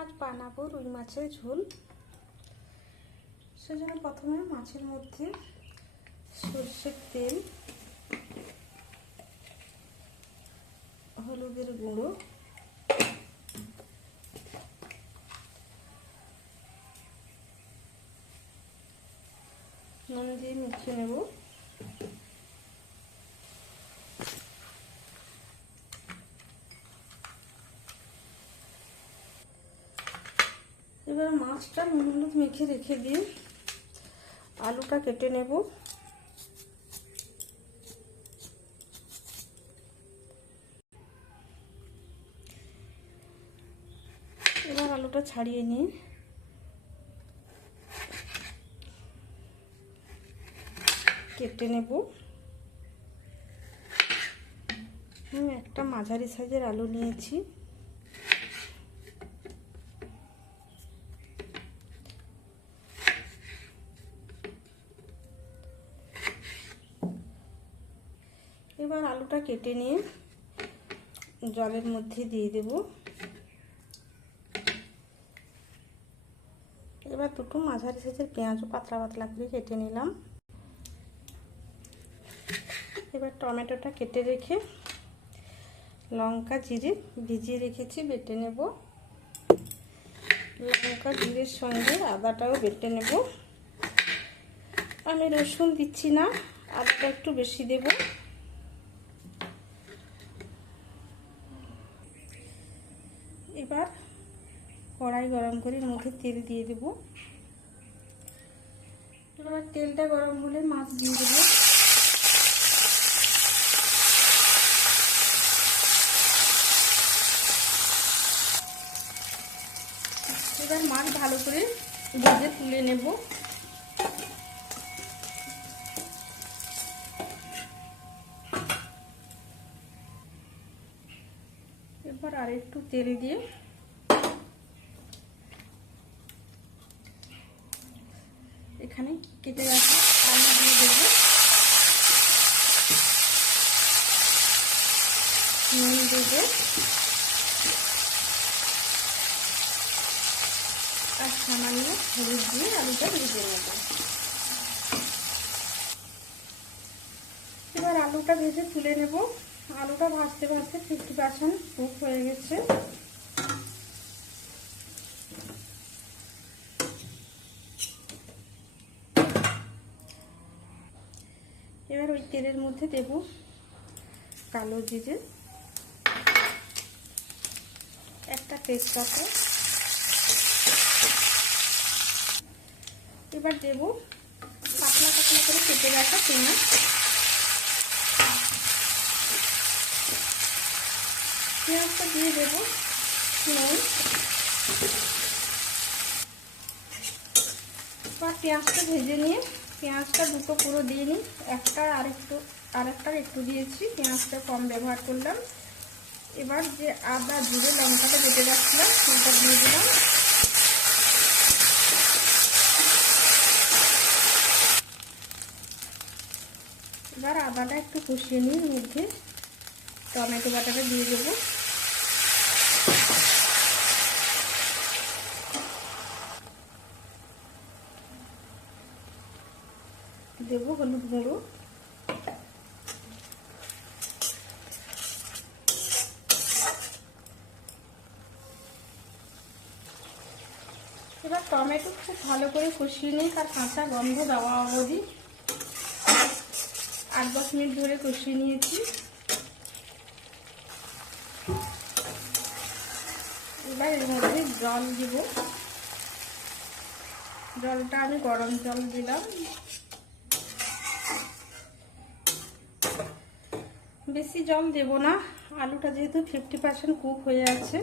আজ বানাবো, রুই মাছের ঝোল। সেজন্য প্রথমে মাছের মধ্যে সর্ষের তেল, হলুদের গুঁড়ো, নুন দিয়ে মিশিয়ে নেব। এবার মাছটা নুন মেখে রেখে দিয়ে আলুটা কেটে নেব। এবার আলুটা ছাড়িয়ে নিয়ে কেটে নেব। একটা মাঝারি সাইজের আলু নিয়েছি। এবার আলুটা কেটে নিয়ে জলের মধ্যে দিয়ে দেব। এবার দুটো মাঝারি সাইজের পেঁয়াজও পাতলা পাতলা করে কেটে নিলাম। এবার টমেটোটা কেটে রেখে লঙ্কা জিরে ভিজিয়ে রেখেছি, বেটে নেব। লঙ্কা জিরের সঙ্গে আদাটাও বেটে নেব। আমি রসুন দিচ্ছি না, আদাটা একটু বেশি দেব এবার কড়াই গরম করে মুখে তেল দিয়ে দেব। এবার তেলটা গরম হলে মাছ দিয়ে দেবো। এবার মাছ ভালো করে ভেজে তুলে নেব। এবার আর একটু তেল দিয়ে এখানে কেটে রাখা আলু দিয়ে দেবো নুন দেবো। আর সামান্য হলুদ দিয়ে আলুটা ভেজে নেব। এবার আলুটা ভেজে তুলে নেব। আলুটা ভাজতে ভাজতে ফিফটি পার্সেন্ট কুক হয়ে গেছে। এবার ওই তেলের মধ্যে দেব কালো জিরে, একটা তেজপাতা। এবার দেব পাতলা পাতলা করে কেটে রাখা পেঁয়াজ পেঁয়াজটা দিয়ে দেব এবার পেঁয়াজটা ভেজে নিয়ে পেঁয়াজটা দুটো পুরো দিয়ে নিই। একটা আর একটু আর একটু দিয়েছি। পেঁয়াজটা কম ব্যবহার করলাম। এবার যে আদা জিরে লঙ্কাটা বেটে রাখছিলাম সেটা দিয়ে দিলাম। এবার আদাটা একটু কষিয়ে নিই মধ্যে। টমেটো বাটাটা দিয়ে দেবো। দেবো হলুদ গুঁড়ো এবার টমেটো খুব ভালো করে কষিয়ে নিই, তার কাঁচা গন্ধ দেওয়া অবধি। আট দশ মিনিট ধরে কষিয়ে নিয়েছি। এবার এর মধ্যে জল দিব। জলটা আমি গরম জল দিলাম। বেশি জল দেব না। আলুটা যেহেতু ফিফটি পার্সেন্ট কুক হয়ে আছে।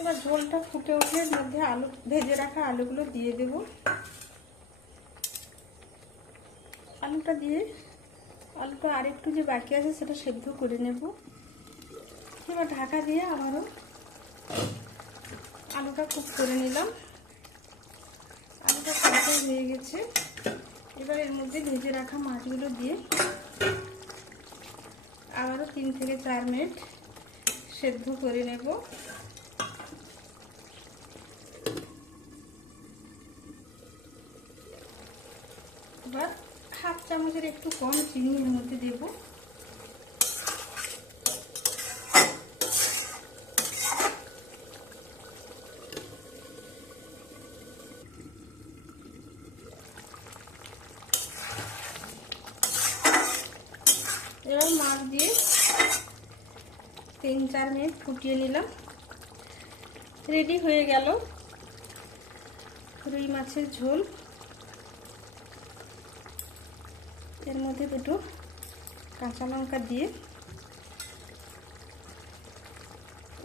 এবার ঝোলটা ফুটে উঠলে এর মধ্যে আলু, ভেজে রাখা আলুগুলো দিয়ে দেব। আলুটা দিয়ে আলুটা আরেকটু যে বাকি আছে সেটা সেদ্ধ করে নেব। এবার ঢাকা দিয়ে আবারও আলুটা কুক করে নিলাম। আলুটা হয়ে গেছে। এবার এর মধ্যে ভেজে রাখা মাছগুলো দিয়ে আবারও তিন থেকে চার মিনিট সেদ্ধ করে নেব। এবার হাফ চামচের একটু কম চিনি এর মধ্যে দেবো এবার মাছ দিয়ে তিন চার মিনিট ফুটিয়ে নিলাম। রেডি হয়ে গেল রুই মাছের ঝোল। এর মধ্যে দুটো কাঁচা লঙ্কা দিয়ে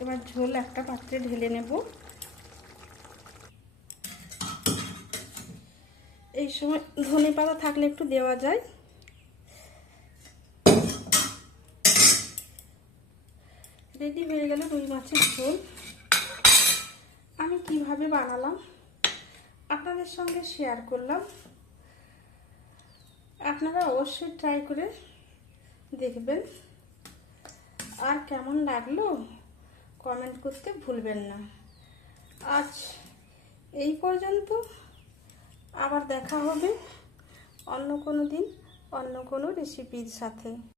এবার ঝোল একটা পাত্রে ঢেলে নেব। এই সময় ধনে পাতা থাকলে একটু দেওয়া যায়। রেডি হয়ে গেল রুই মাছের ঝোল। আমি কীভাবে বানালাম? আপনাদের সঙ্গে শেয়ার করলাম। আপনারা অবশ্যই ট্রাই করে দেখবেন। আর কেমন লাগল কমেন্ট করতে ভুলবেন না। আজ এই পর্যন্ত। আবার দেখা হবে অন্য কোনো দিন, অন্য কোনো রেসিপির সাথে।